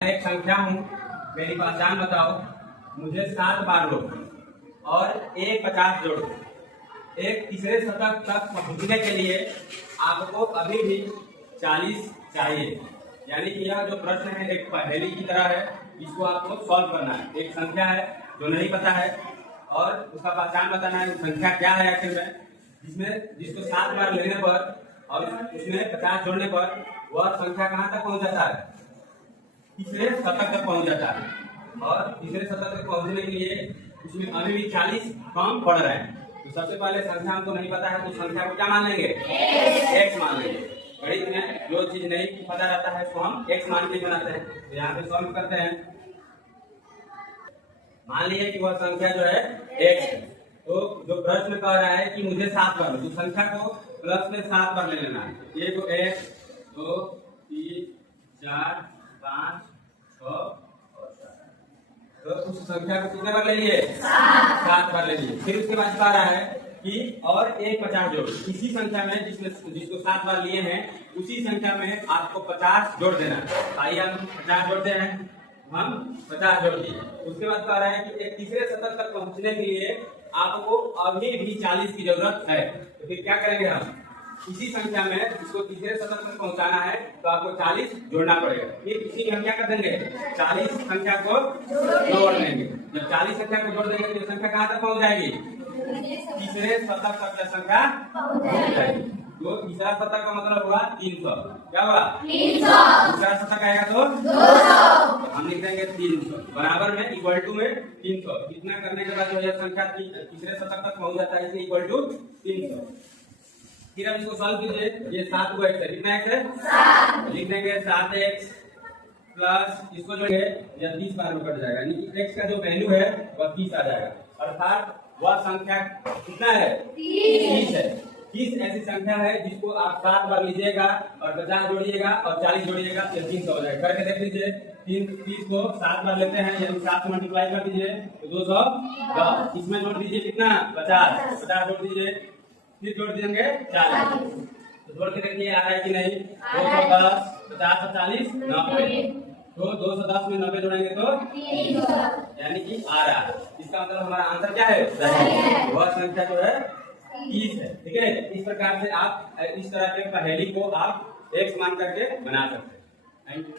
एक संख्या हूँ, मेरी पहचान बताओ। मुझे 7 बार लो और एक 50 जोड़ दो। एक तीसरे शतक तक पहुंचने के लिए आपको अभी भी 40 चाहिए। यानी कि यह जो प्रश्न है एक पहेली की तरह है, इसको आपको सॉल्व करना है। एक संख्या है जो नहीं पता है और उसका पहचान बताना है, संख्या क्या है आखिर में, जिसको 7 बार लेने पर और उसमें 50 जोड़ने पर वह संख्या कहाँ तक पहुंच जाता है, तीसरे शतक तक पहुंच जाता है। और तीसरे शतक तक पहुंचने के लिए उसमें अभी भी 40 कम पड़ रहे हैं। तो सबसे पहले संख्या हमको नहीं पता है, तो संख्या को क्या मान लेंगे, x मान लेंगे। गणित में जो चीज नहीं पता रहता है उसको हम x मान के बनाते हैं। तो यहाँ पे सॉल्व करते हैं। मान लीजिए कि वह संख्या जो है x है। तो जो प्रश्न कह रहा है कि मुझे 7 बार, तो संख्या को प्लस में 7 बार ले लेना है। ये तो 1 2 3 4 5 6 और 7। तो उस संख्या को कितने बार ले लिए, 7 बार ले लिए। फिर उसके बाद कह रहा है कि और एक 50 जोड़, इसी संख्या में जिसको 7 बार लिए हैं उसी संख्या में आपको 50 जोड़ देना है। आइए हम 50 जोड़ते हैं। हम 50 जोड़ दिए। उसके बाद कह रहा है कि एक तीसरे शतक तक पहुंचने के लिए आपको अभी भी 40 की जरूरत है। तो फिर क्या करेंगे, हम इसी संख्या में इसको तीसरे शतक तक पहुंचाना है तो आपको 40 जोड़ना पड़ेगा। फिर इसी में हम क्या कर देंगे, 40 संख्या को जोड़ देंगे। जब 40 संख्या को जोड़ देंगे तो संख्या कहाँ तक पहुंच जाएगी, तीसरे शतक तक संख्या पहुंच जाएगी। तो तीसरा शतक का मतलब हुआ 300। क्या हुआ, 300। दूसरा शतक आएगा तो 200। हम लिख देंगे 300 बराबर में इक्वल टू में 300। इतना करने के बाद जो है संख्या तीसरे शतक तक पहुंच जाता है, इसलिए इक्वल टू 300। फिर हम इसको सॉल्व कीजिए। ये 7 को x है, कितना x है, 7। लिख देंगे 7x प्लस इसको जो है यह 30 बार में कट जाएगा, यानी कि x का जो वैल्यू है वह 30 आ जाएगा। अर्थात वह संख्या कितना है, 30 है। 30 ऐसी संख्या है जिसको आप 7 बार लीजिएगा और 50 जोड़िएगा और 40 जोड़िएगा, यह 300 हो जाएगा। करके देख लीजिए। 30 को 7 बार लेते हैं, यानी 7 से मल्टीप्लाई कर दीजिए तो 210। इसमें जोड़ दीजिए कितना, 50 जोड़ दीजिए, फिर जोड़ देंगे 40। तो जोड़ के देखिए आ रहा है कि नहीं, 210 50 और 40 90। तो 210 में 90 जोड़ेंगे तो 300, यानी कि आ रहा है। इसका मतलब हमारा आंसर क्या है, वह संख्या जो है 30 है। ठीक है, इस प्रकार से आप इस तरह के पहेली को आप x मान करके बना सकते हैं। Thank you.